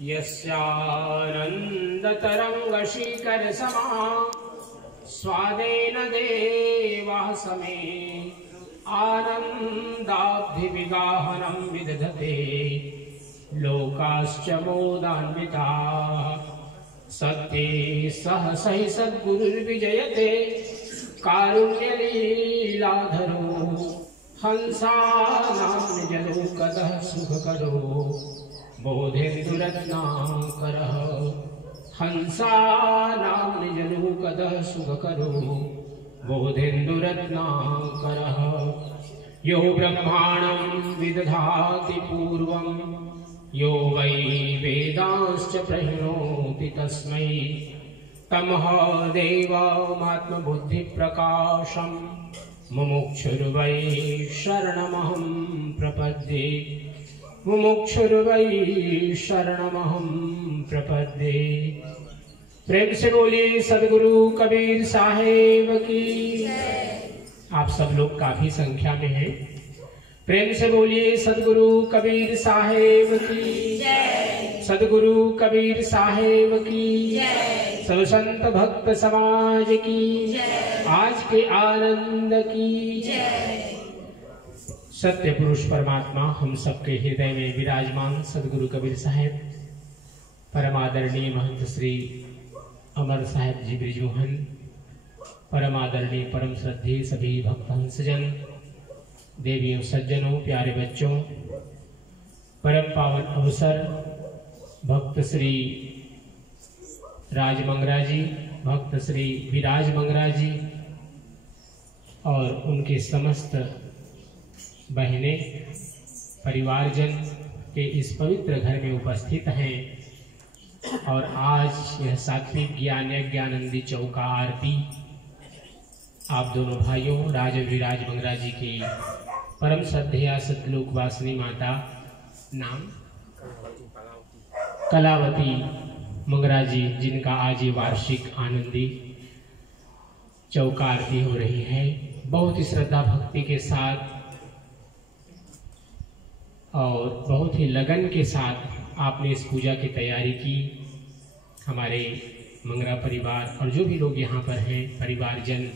यस्यानन्दतरङ्गशीकरसमा स्वादेन देवाः समे आनन्दाब्धिविगाहनं विदधते लोकाश्च मोदान्विताः। सत्ये सहसहि सद्गुरुर्विजयते कारुण्यलीलाधरो हंसानां निजलोकदः सुखकरो बोधेन्दुरत्नाकरः। हंसानां निजलोकदः सुखकरो बोधेन्दुरत्नाकरः। यो ब्रह्माणं विदधाति पूर्वं यो वै वेदांश्च प्रहिणोति तस्मै तमः देवमात्मबुद्धिप्रकाशं मुमुक्षुर्वै शरणमहं प्रपद्ये। मुमुक्षुर्वै शरणमहं प्रपद्ये। प्रेम से बोलिए सदगुरु कबीर साहेब की। आप सब लोग काफी संख्या में हैं। प्रेम से बोलिए सदगुरु कबीर साहेब की। सदगुरु कबीर साहेब की। सब संत भक्त समाज की। आज के आनंद की। सत्य पुरुष परमात्मा हम सबके हृदय में विराजमान सदगुरु कबीर साहेब, परमादरणीय महंत श्री अमर साहेब जी ब्रिजमोहन, परमादरणीय परम श्रद्धेय सभी भक्त हंसजन, देवियों सज्जनों, प्यारे बच्चों, परम पावन अवसर भक्त श्री राज मंगरा जी, भक्त श्री विराज मंगरा जी और उनके समस्त बहनें परिवारजन के इस पवित्र घर में उपस्थित हैं। और आज यह सात्विक ज्ञान यज्ञानंदी चौका आरती आप दोनों भाइयों राज विराज मंगरा जी की परम श्रद्धेया सतलोकवासिनी माता नाम कलावती मंगरा जी, जिनका आज ये वार्षिक आनंदी चौका आरती हो रही है। बहुत ही श्रद्धा भक्ति के साथ और बहुत ही लगन के साथ आपने इस पूजा की तैयारी की। हमारे मंगरा परिवार और जो भी लोग यहाँ पर हैं परिवारजन,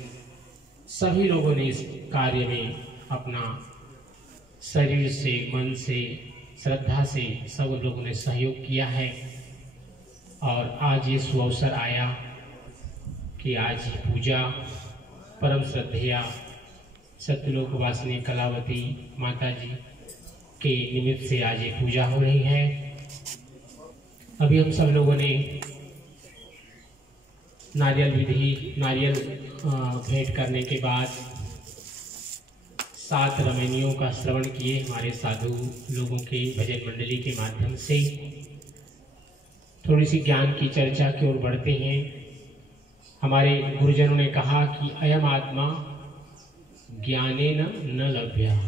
सभी लोगों ने इस कार्य में अपना शरीर से, मन से, श्रद्धा से सब लोगों ने सहयोग किया है। और आज ये सुअवसर आया कि आज ये पूजा परम श्रद्धेया सत्यलोकवासिनी कलावती माता जी के निमित्त से आज ये पूजा हो रही है। अभी हम सब लोगों ने नारियल भेंट करने के बाद 7 रमैनियों का श्रवण किए हमारे साधु लोगों के भजन मंडली के माध्यम से। थोड़ी सी ज्ञान की चर्चा की ओर बढ़ते हैं। हमारे गुरुजनों ने कहा कि अयम आत्मा ज्ञानेन न लभ्यः,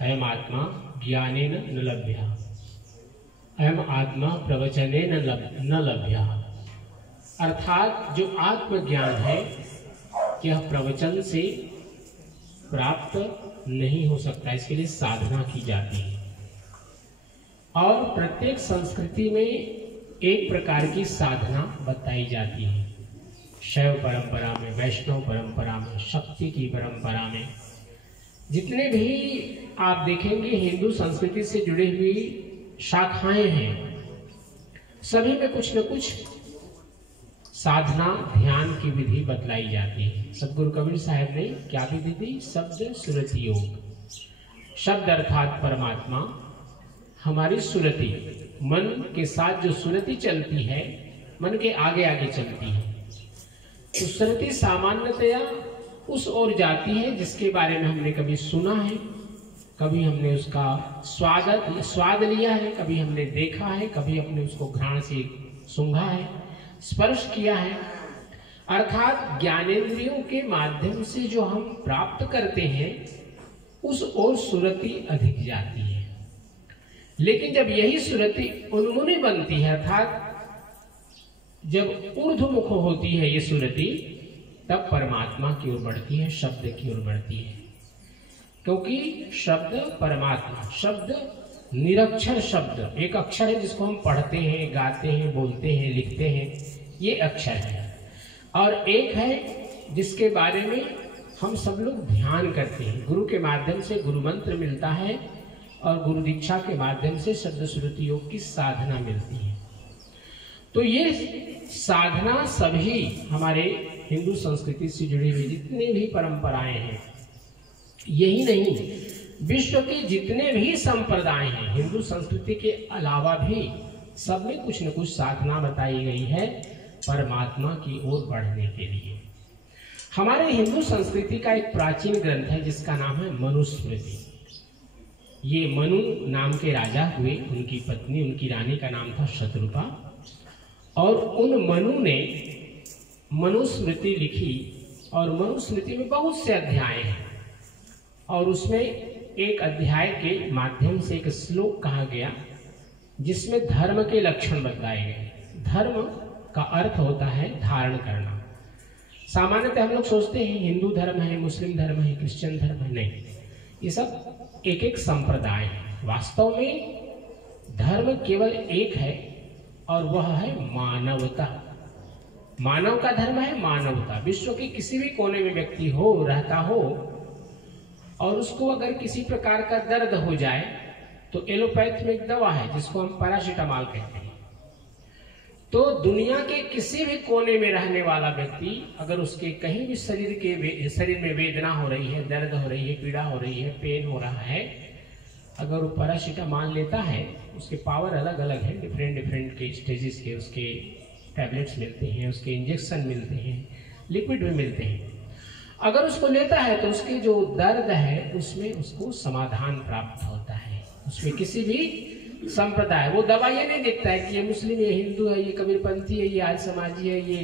अयम आत्मा ज्ञानेन न लभ्यः, अयम आत्मा प्रवचनेन न लभ्यः। अर्थात जो आत्मज्ञान है यह प्रवचन से प्राप्त नहीं हो सकता, इसके लिए साधना की जाती है। और प्रत्येक संस्कृति में एक प्रकार की साधना बताई जाती है। शैव परंपरा में, वैष्णव परंपरा में, शक्ति की परंपरा में, जितने भी आप देखेंगे हिंदू संस्कृति से जुड़ी हुई शाखाएं हैं, सभी में कुछ न कुछ साधना ध्यान की विधि बतलाई जाती है। सदगुरु कबीर साहब ने क्या विधि दी? शब्द सुरति योग। शब्द अर्थात परमात्मा, हमारी सुरति, मन के साथ जो सुरति चलती है, मन के आगे आगे चलती है। तो सुरति सामान्यतया उस ओर जाती है जिसके बारे में हमने कभी सुना है, कभी हमने उसका स्वाद लिया है, कभी हमने देखा है, कभी हमने उसको घ्राण से सूंघा है, स्पर्श किया है। अर्थात ज्ञानेंद्रियों के माध्यम से जो हम प्राप्त करते हैं उस ओर सुरति अधिक जाती है। लेकिन जब यही सुरति उन्मुनी बनती है, अर्थात जब ऊर्ध्वमुख होती है ये सुरति, तब परमात्मा की ओर बढ़ती है, शब्द की ओर बढ़ती है। क्योंकि शब्द परमात्मा, शब्द निरक्षर शब्द एक अक्षर है जिसको हम पढ़ते हैं, गाते हैं, बोलते हैं, लिखते हैं, ये अक्षर है। और एक है जिसके बारे में हम सब लोग ध्यान करते हैं, गुरु के माध्यम से गुरु मंत्र मिलता है और गुरु दीक्षा के माध्यम से शब्द श्रुति योग की साधना मिलती है। तो ये साधना सभी हमारे हिंदू संस्कृति से जुड़ी हुई जितनी भी परंपराएं हैं, यही नहीं विश्व के जितने भी संप्रदाय हैं, हिंदू संस्कृति के अलावा भी सब में कुछ न कुछ साधना बताई गई है परमात्मा की ओर बढ़ने के लिए। हमारे हिंदू संस्कृति का एक प्राचीन ग्रंथ है जिसका नाम है मनुस्मृति। ये मनु नाम के राजा हुए, उनकी पत्नी, उनकी रानी का नाम था शत्रुपा, और उन मनु ने मनुस्मृति लिखी। और मनुस्मृति में बहुत से अध्याय हैं और उसमें एक अध्याय के माध्यम से एक श्लोक कहा गया जिसमें धर्म के लक्षण बताए गए। धर्म का अर्थ होता है धारण करना। सामान्यतः हम लोग सोचते हैं हिंदू धर्म है, मुस्लिम धर्म है, क्रिश्चियन धर्म है, नहीं, ये सब एक एक संप्रदाय है। वास्तव में धर्म केवल एक है और वह है मानवता। मानव का धर्म है मानवता। विश्व के किसी भी कोने में व्यक्ति हो, रहता हो, और उसको अगर किसी प्रकार का दर्द हो जाए तो एलोपैथ में एक दवा है जिसको हम पैरासीटामॉल कहते हैं। तो दुनिया के किसी भी कोने में रहने वाला व्यक्ति अगर उसके कहीं भी शरीर में वेदना हो रही है, दर्द हो रही है, पीड़ा हो रही है, पेन हो रहा है, अगर वो पैरासीटामॉल लेता है, उसके पावर अलग अलग है, डिफरेंट के स्टेजेस के उसके टैबलेट्स मिलते हैं, उसके इंजेक्शन मिलते हैं, लिक्विड भी मिलते हैं। अगर उसको लेता है तो उसके जो दर्द है उसमें उसको समाधान प्राप्त होता है। उसमें किसी भी संप्रदाय, वो दवा ये नहीं देखता है कि ये मुस्लिम, ये हिंदू है, ये कबीरपंथी है, ये आर्य समाजी है, ये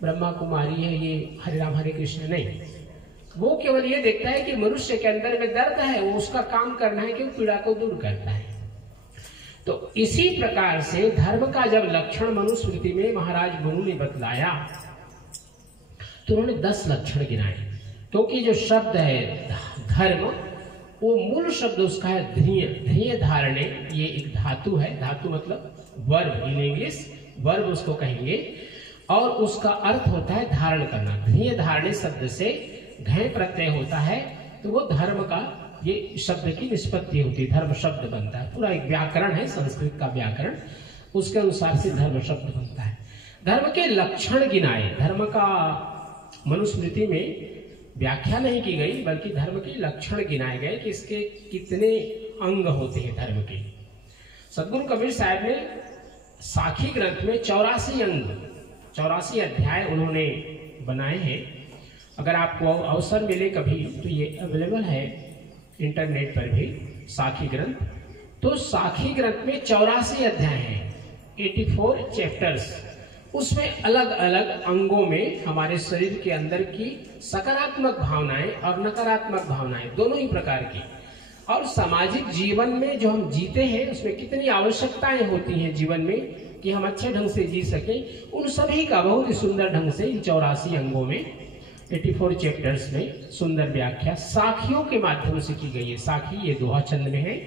ब्रह्मा कुमारी है, ये हरे राम हरे कृष्ण, नहीं। वो केवल ये देखता है कि मनुष्य के अंदर में दर्द है, वो उसका काम करना है कि वो पीड़ा को दूर करता है। तो इसी प्रकार से धर्म का जब लक्षण मनुस्मृति में महाराज मनु ने बतलाया तो उन्होंने 10 लक्षण गिनाए। क्योंकि जो शब्द है धर्म, वो मूल शब्द उसका है ध्रिय। ध्रिय धारणे, ये एक धातु है, धातु मतलब वर्ब, इन इंग्लिश वर्ब उसको कहेंगे, और उसका अर्थ होता है धारण करना। ध्रिय धारणे शब्द से घय प्रत्यय होता है, तो वो धर्म का ये शब्द की निष्पत्ति होती है, धर्म शब्द बनता है। पूरा एक व्याकरण है, संस्कृत का व्याकरण, उसके अनुसार से धर्म शब्द बनता है। धर्म के लक्षण गिनाए। धर्म का मनुस्मृति में व्याख्या नहीं की गई, बल्कि धर्म के लक्षण गिनाए गए कि इसके कितने अंग होते हैं धर्म के। सदगुरु कबीर साहब ने साखी ग्रंथ में 84 अंग, 84 अध्याय उन्होंने बनाए हैं। अगर आपको अवसर मिले कभी तो ये अवेलेबल है इंटरनेट पर भी, साखी ग्रंथ। तो साखी ग्रंथ में 84 अध्याय हैं, 84 चैप्टर्स। उसमें अलग अलग अंगों में हमारे शरीर के अंदर की सकारात्मक भावनाएं और नकारात्मक भावनाएं, दोनों ही प्रकार की, और सामाजिक जीवन में जो हम जीते हैं उसमें कितनी आवश्यकताएं होती हैं जीवन में कि हम अच्छे ढंग से जी सकें, उन सभी का बहुत ही सुंदर ढंग से इन 84 अंगों में 84 चैप्टर्स में सुंदर व्याख्या साखियों के माध्यम से की गई है। साखी ये दोहा छंद में है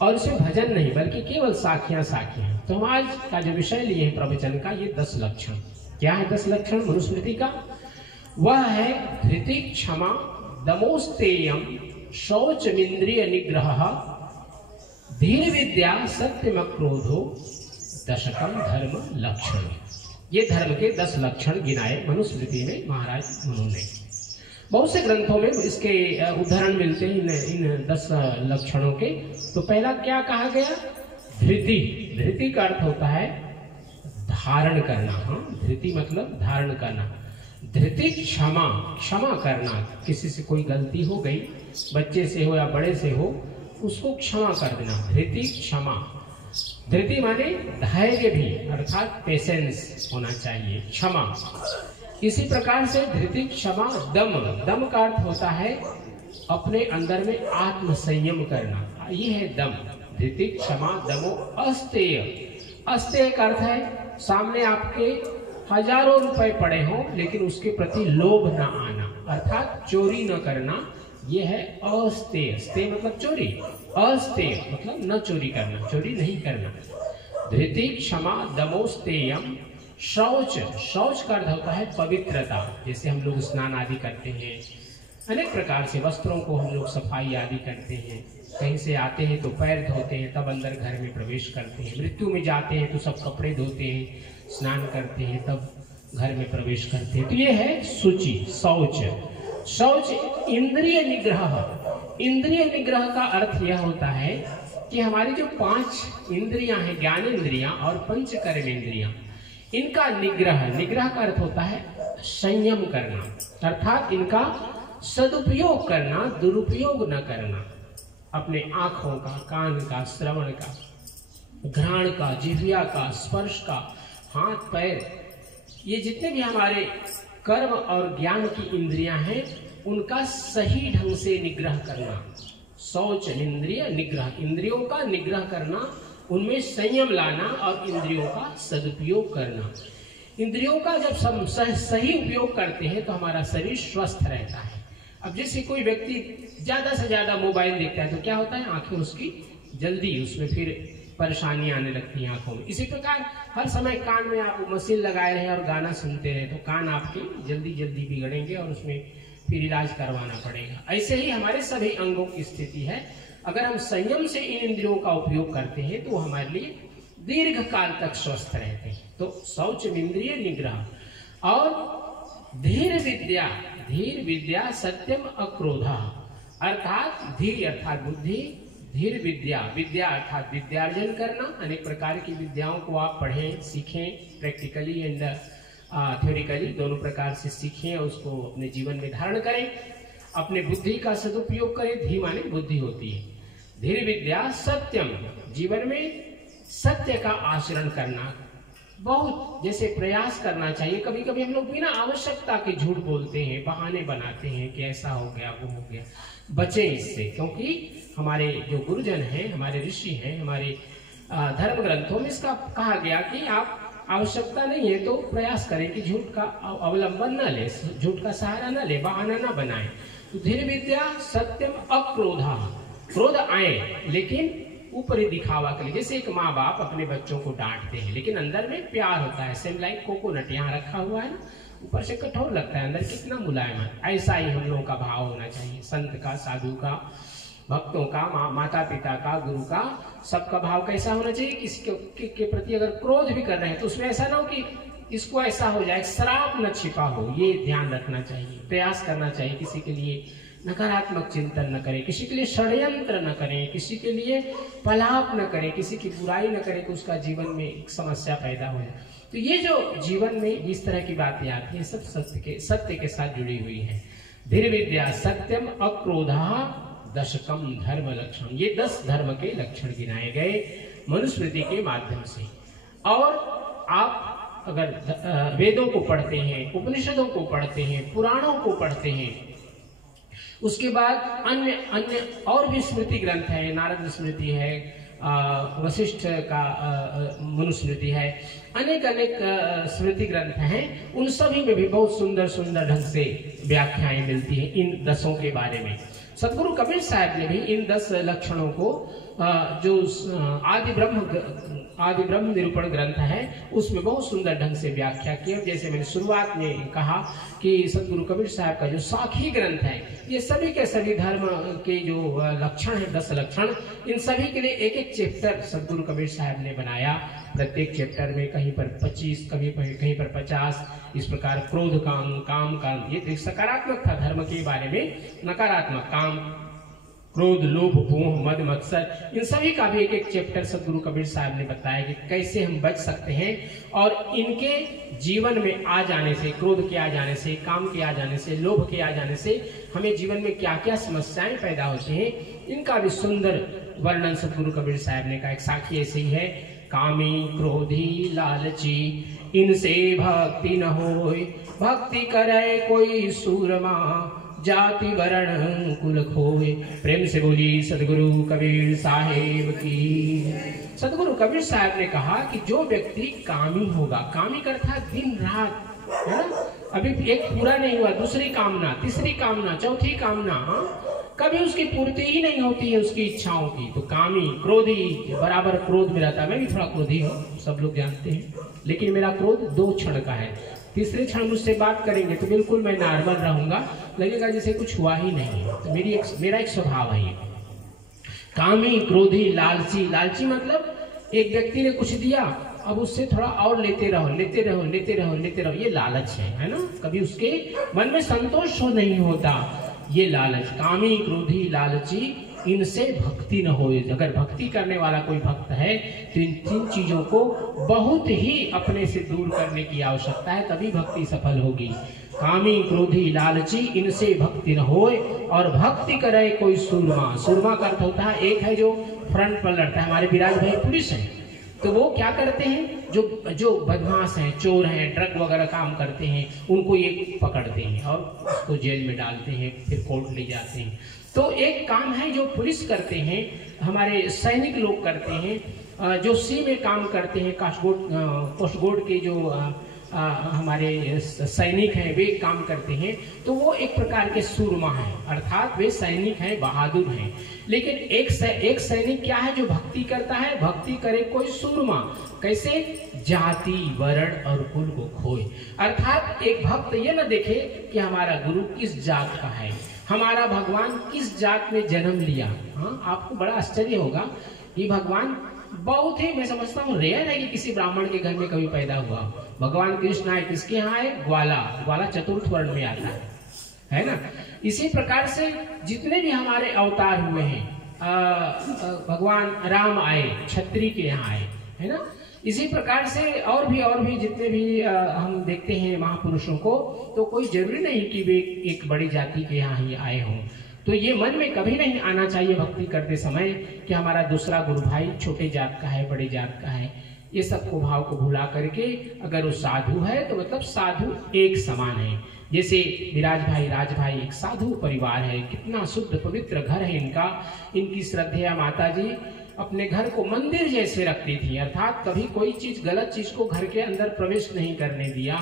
और इसमें भजन नहीं बल्कि केवल साखियां साखियां। तो हम आज का जो विषय लिए हैं प्रवचन का, ये 10 लक्षण। क्या है 10 लक्षण मनुस्मृति का? वह है धृति, क्षमा, दमोस्तेयम, शौचमिंद्रिय निग्रह, धीर विद्या, सत्यम क्रोधो, दशकम धर्म लक्षण। ये धर्म के 10 लक्षण गिनाए मनुस्मृति में महाराज मनु ने। बहुत से ग्रंथों में इसके उदाहरण मिलते हैं इन 10 लक्षणों के। तो पहला क्या कहा गया? धृति। धृति का अर्थ होता है धारण करना। हाँ, धृति मतलब धारण करना। धृति क्षमा, क्षमा करना। किसी से कोई गलती हो गई, बच्चे से हो या बड़े से हो, उसको क्षमा कर देना, धृति क्षमा। धृति माने धैर्य भी, अर्थात पेशेंस होना चाहिए, क्षमा। इसी प्रकार से धृति, क्षमा, दम। दम का अर्थ होता है अपने अंदर में आत्म संयम करना, ये है दम। धृति, क्षमा, दमो, अस्तेय। अस्तेय का अर्थ है सामने आपके हजारों रुपए पड़े हों लेकिन उसके प्रति लोभ न आना, अर्थात चोरी न करना, ये है अस्तेय। स्तेय मतलब चोरी। अस्तेय मतलब न चोरी करना, चोरी नहीं करना। धृति, क्षमा, दमोस्तेयम, शौच, शौच का अर्थ होता है पवित्रता, जैसे हम लोग स्नान आदि करते हैं, अनेक प्रकार से वस्त्रों को हम लोग सफाई आदि करते हैं, कहीं से आते हैं तो पैर धोते हैं तब अंदर घर में प्रवेश करते हैं, मृत्यु में जाते हैं तो सब कपड़े धोते हैं, स्नान करते हैं तब घर में प्रवेश करते हैं। तो ये है शुचि, शौच। शौच इंद्रिय निग्रह। इंद्रिय निग्रह का अर्थ यह होता है कि हमारी जो 5 इंद्रियां हैं, ज्ञानेंद्रियां और पंच कर्मेंद्रियां, इनका निग्रह, निग्रह का अर्थ होता है संयम करना, अर्थात इनका सदुपयोग करना, दुरुपयोग न करना। अपने आंखों का, कान का, श्रवण का, घ्राण का, जिह्वा का, स्पर्श का, हाथ पैर, ये जितने भी हमारे कर्म और ज्ञान की इंद्रियां हैं उनका सही ढंग से निग्रह करना। शौच इंद्रिय निग्रह, इंद्रियों का निग्रह करना, उनमें संयम लाना और इंद्रियों का सदुपयोग करना। इंद्रियों का जब सही उपयोग करते हैं तो हमारा शरीर स्वस्थ रहता है। अब जैसे कोई व्यक्ति ज्यादा से ज्यादा मोबाइल देखता है तो क्या होता है, आंखें उसकी जल्दी उसमें फिर परेशानी आने लगती है आंखों में। इसी प्रकार हर समय कान में आप मशीन लगाए रहे और गाना सुनते रहे तो कान आपके जल्दी जल्दी बिगड़ेंगे और उसमें फिर इलाज करवाना पड़ेगा। ऐसे ही हमारे सभी अंगों की स्थिति है। अगर हम संयम से इन इंद्रियों का उपयोग करते हैं तो हमारे लिए दीर्घ काल तक स्वस्थ रहते हैं। तो शौच इंद्रिय निग्रह और धीर विद्या, धीर विद्या सत्यम अक्रोधा, अर्थात धीर अर्थात बुद्धि, धीर विद्या, विद्या अर्थात विद्यार्जन करना, अनेक प्रकार की विद्याओं को आप पढ़ें, सीखें, प्रैक्टिकली एंड थ्योरिकली दोनों प्रकार से सीखें, उसको अपने जीवन में धारण करें, अपने बुद्धि का सदुपयोग करें। धी माने बुद्धि होती है। धीर विद्या सत्यम, जीवन में सत्य का आचरण करना, बहुत जैसे प्रयास करना चाहिए। कभी कभी हम लोग बिना आवश्यकता के झूठ बोलते हैं, बहाने बनाते हैं कि ऐसा हो गया वो हो गया। बचें इससे, क्योंकि हमारे जो गुरुजन हैं, हमारे ऋषि हैं, हमारे धर्म ग्रंथों में इसका कहा गया कि आप आवश्यकता नहीं है तो प्रयास करें कि झूठ का अवलंबन न ले, झूठ का सहारा न ले, बहाना न बनाए। तो धीर विद्या सत्यम अक्रोधा, क्रोध आए लेकिन ऊपरी दिखावा के लिए। जैसे एक माँ बाप अपने बच्चों को डांटते हैं लेकिन अंदर में प्यार होता है, सेम लाइक कोकोनट यहाँ रखा हुआ है ना, ऊपर से कठोर लगता है, अंदर कितना मुलायम है। ऐसा ही हम लोगों का भाव होना चाहिए, संत का, साधु का, भक्तों का, माता पिता का, गुरु का, सबका भाव कैसा होना चाहिए। किसी के प्रति अगर क्रोध भी कर रहे हैं तो उसमें ऐसा ना हो कि इसको ऐसा हो जाए, श्राप न छिपा हो, ये ध्यान रखना चाहिए। प्रयास करना चाहिए, किसी के लिए नकारात्मक चिंतन न करें, किसी के लिए षड्यंत्र न करें, किसी के लिए पलाप न करें, किसी की बुराई न करें कि उसका जीवन में एक समस्या पैदा हो जाए। तो ये जो जीवन में इस तरह की बातें आती हैं सब सत्य के साथ जुड़ी हुई है। धीर विद्या सत्यम अक्रोधा दशकम धर्म लक्षण, ये 10 धर्म के लक्षण गिनाए गए मनुस्मृति के माध्यम से। और आप अगर वेदों को पढ़ते हैं, उपनिषदों को पढ़ते हैं, पुराणों को पढ़ते हैं, उसके बाद अन्य अन्य और भी स्मृति ग्रंथ है, नारद स्मृति है, वशिष्ठ का मनुस्मृति है, अनेक अनेक स्मृति ग्रंथ हैं, उन सभी में भी बहुत सुंदर सुंदर ढंग से व्याख्याएं मिलती हैं इन 10 के बारे में। सदगुरु कबीर साहब ने भी इन 10 लक्षणों को जो आदि ब्रह्म निरूपण ग्रंथ है उसमें बहुत सुंदर ढंग से व्याख्या की। जैसे मैंने शुरुआत में कहा कि सदगुरु कबीर साहब का जो साखी ग्रंथ है, ये सभी के सभी धर्म के जो लक्षण है, 10 लक्षण, इन सभी के लिए एक एक चैप्टर सदगुरु कबीर साहब ने बनाया। प्रत्येक चैप्टर में कहीं पर 25, कहीं पर 50, इस प्रकार क्रोध काम, काम काम, ये सकारात्मक था धर्म के बारे में, नकारात्मक काम, क्रोध, लोभ, मोह, मद, मत्सर, इन सभी का भी एक एक चैप्टर सदगुरु कबीर साहब ने बताया कि कैसे हम बच सकते हैं और इनके जीवन में आ जाने से, क्रोध के आ जाने से, काम के आ जाने से, लोभ के आ जाने से हमें जीवन में क्या क्या समस्याएं पैदा होती हैं, इनका भी सुंदर वर्णन सदगुरु कबीर साहब ने कहा। एक साखी ऐसी है, कामी क्रोधी लालची इनसे भक्ति न होय, भक्ति करे कोई सूरमा जाति वर्ण कुल खोए। प्रेम से बोली सदगुरु कबीर साहेब की। सदगुरु कबीर साहब ने कहा कि जो व्यक्ति कामी होगा, कामी करता है दिन रात, है ना, अभी एक पूरा नहीं हुआ, दूसरी कामना, तीसरी कामना, चौथी कामना, कभी उसकी पूर्ति ही नहीं होती है उसकी इच्छाओं की। तो कामी क्रोधी बराबर क्रोध में रहता है। मैं भी थोड़ा क्रोधी हूँ, सब लोग जानते हैं, लेकिन मेरा क्रोध 2 क्षण का है। तीसरे क्षण मुझसे बात करेंगे तो बिल्कुल मैं नॉर्मल रहूंगा, लगेगा जैसे कुछ हुआ ही नहीं है। तो मेरा एक स्वभाव है ये। कामी क्रोधी लालची। लालची मतलब एक व्यक्ति ने कुछ दिया, अब उससे थोड़ा और लेते रहो लेते रहो लेते रहो लेते रहो, ये लालच है ना। कभी उसके मन में संतोष नहीं होता, ये लालच। कामी क्रोधी लालची, इनसे भक्ति न हो। अगर भक्ति करने वाला कोई भक्त है तो इन 3 चीजों को बहुत ही अपने से दूर करने की आवश्यकता है, तभी भक्ति सफल होगी। कामी क्रोधी लालची, इनसे भक्ति न होए और भक्ति करे कोई सूरमा। सूरमा का अर्थ होता है, एक है जो फ्रंट पर लड़ता है, हमारे विराज भाई पुलिस है, तो वो क्या करते हैं, जो बदमाश हैं, चोर हैं, ड्रग वगैरह काम करते हैं, उनको ये पकड़ते हैं और उसको जेल में डालते हैं, फिर कोर्ट ले जाते हैं। तो एक काम है जो पुलिस करते हैं, हमारे सैनिक लोग करते हैं, जो सी में काम करते हैं, कोस्टगार्ड के जो हमारे सैनिक हैं वे काम करते हैं। तो वो एक प्रकार के सूरमा हैं, अर्थात वे सैनिक हैं, बहादुर हैं। लेकिन एक सैनिक क्या है जो भक्ति करता है, भक्ति करे कोई सूरमा। कैसे? जाति वर्ण और कुल को खोए। अर्थात एक भक्त ये न देखे कि हमारा गुरु किस जात का है, हमारा भगवान किस जात में जन्म लिया। हाँ, आपको बड़ा आश्चर्य होगा, ये भगवान बहुत ही, मैं समझता हूँ, रेयर है कि किसी ब्राह्मण के घर में कभी पैदा हुआ। भगवान कृष्ण आए, किसके यहाँ है? ग्वाला। ग्वाला चतुर्थ वर्ण में आता है ना। इसी प्रकार से जितने भी हमारे अवतार हुए हैं, भगवान राम आए, क्षत्रिय के यहाँ आए, है ना। इसी प्रकार से और भी जितने भी हम देखते हैं महापुरुषों को, तो कोई जरूरी नहीं कि वे एक बड़ी जाति के यहाँ ही आए हों। तो ये मन में कभी नहीं आना चाहिए भक्ति करते समय कि हमारा दूसरा गुरु भाई छोटे जात का है, बड़े जात का है। ये सबको भाव को भुला करके अगर वो साधु है तो मतलब साधु एक समान है। जैसे विराज भाई, राज भाई एक साधु परिवार है, कितना शुद्ध पवित्र घर है इनका। इनकी श्रद्धेया माता जी अपने घर को मंदिर जैसे रखती थी, अर्थात कभी कोई चीज, गलत चीज को घर के अंदर प्रवेश नहीं करने दिया।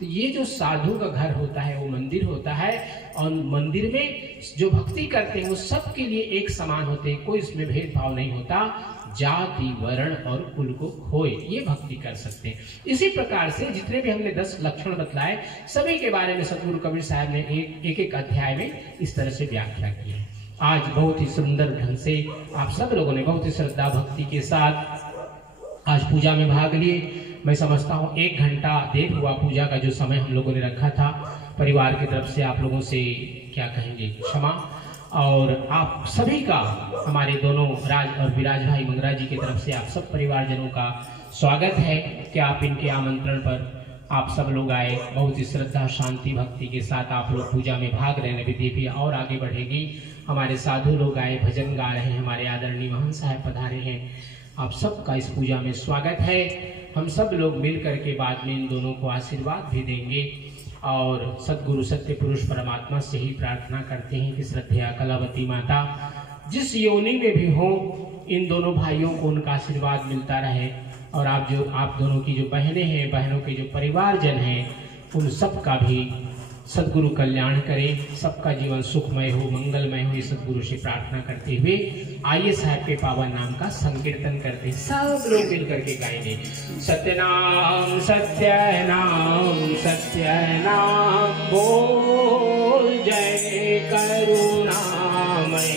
तो ये जो साधु का घर होता है वो मंदिर होता है, और मंदिर में जो भक्ति करते हैं वो सबके लिए एक समान होते हैं, कोई इसमें भेदभाव नहीं होता, जाति वर्ण और कुल को खोए, ये भक्ति कर सकते हैं। इसी प्रकार से जितने भी हमने 10 लक्षण बतलाए, सभी के बारे में सतगुरु कबीर साहब ने एक अध्याय में इस तरह से व्याख्या की है। आज बहुत ही सुंदर ढंग से आप सब लोगों ने बहुत ही श्रद्धा भक्ति के साथ आज पूजा में भाग लिए। मैं समझता हूँ 1 घंटा देर हुआ पूजा का जो समय हम लोगों ने रखा था। परिवार की तरफ से आप लोगों से क्या कहेंगे, क्षमा। और आप सभी का, हमारे दोनों राज और विराज भाई मंगराज जी की तरफ से आप सब परिवारजनों का स्वागत है कि आप इनके आमंत्रण पर आप सब लोग आए। बहुत ही श्रद्धा शांति भक्ति के साथ आप लोग पूजा में भाग रहे हैं। विधि भी और आगे बढ़ेगी। हमारे साधु लोग आए, भजन गा रहे हैं, हमारे आदरणीय महंत साहब पधारे हैं। आप सबका इस पूजा में स्वागत है। हम सब लोग मिल करके बाद में इन दोनों को आशीर्वाद भी देंगे और सद्गुरु सत्य पुरुष परमात्मा से ही प्रार्थना करते हैं कि श्रद्धेया कलावती माता जिस योनि में भी हो, इन दोनों भाइयों को उनका आशीर्वाद मिलता रहे। और आप दोनों की जो बहनें हैं, बहनों के जो परिवारजन हैं, उन सब का भी सद्गुरु कल्याण करे, सबका जीवन सुखमय हो, मंगलमय हो, ये सद्गुरु से प्रार्थना करते हुए आइए साहब के पावन नाम का संकीर्तन करते हैं। सब लोग मिल करके गाएंगे। सत्यनाम सत्यनाम सत्यनाम बोल, जय करुणामय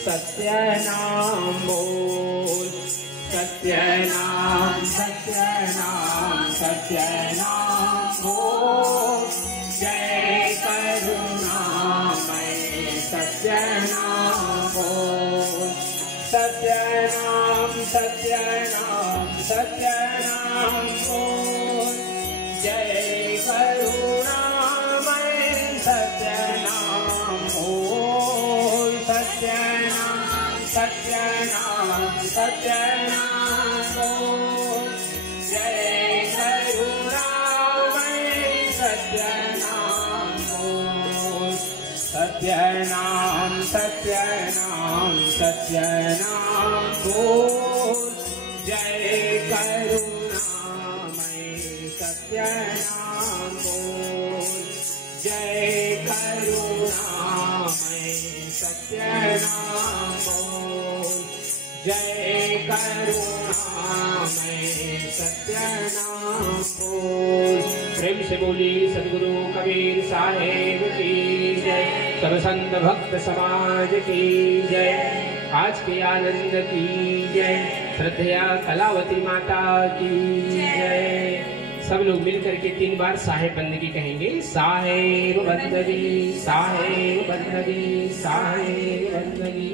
सत्यनाम बोल, सत्यनाम सत्यनाम सत्यनाम बोल, जय करुणामय सत्यनाम बोल, सत्यनाम सत्यनाम सत्यनाम बोल, जय करुणामय सत्यनाम बोल, सत्यनाम सत्यनाम सत्यनाम बोल, जय करुणामय सत्यनाम बोल, सत्यनाम सत्यनाम सत्यनाम बोल, जय करुणामय सत्यनाम बोल, जय करुणामय सत्य करुणा में सत्य नाम बोल। प्रेम से बोली सदगुरु कबीर साहेब की जय, सब संत भक्त समाज की जय, आज के आनंद की जय, श्रद्धया कलावती माता की जय। सब लोग मिलकर के 3 बार साहेब बंदगी कहेंगे। साहेब बंदगी, साहेब बंदगी, साहेब बंदगी।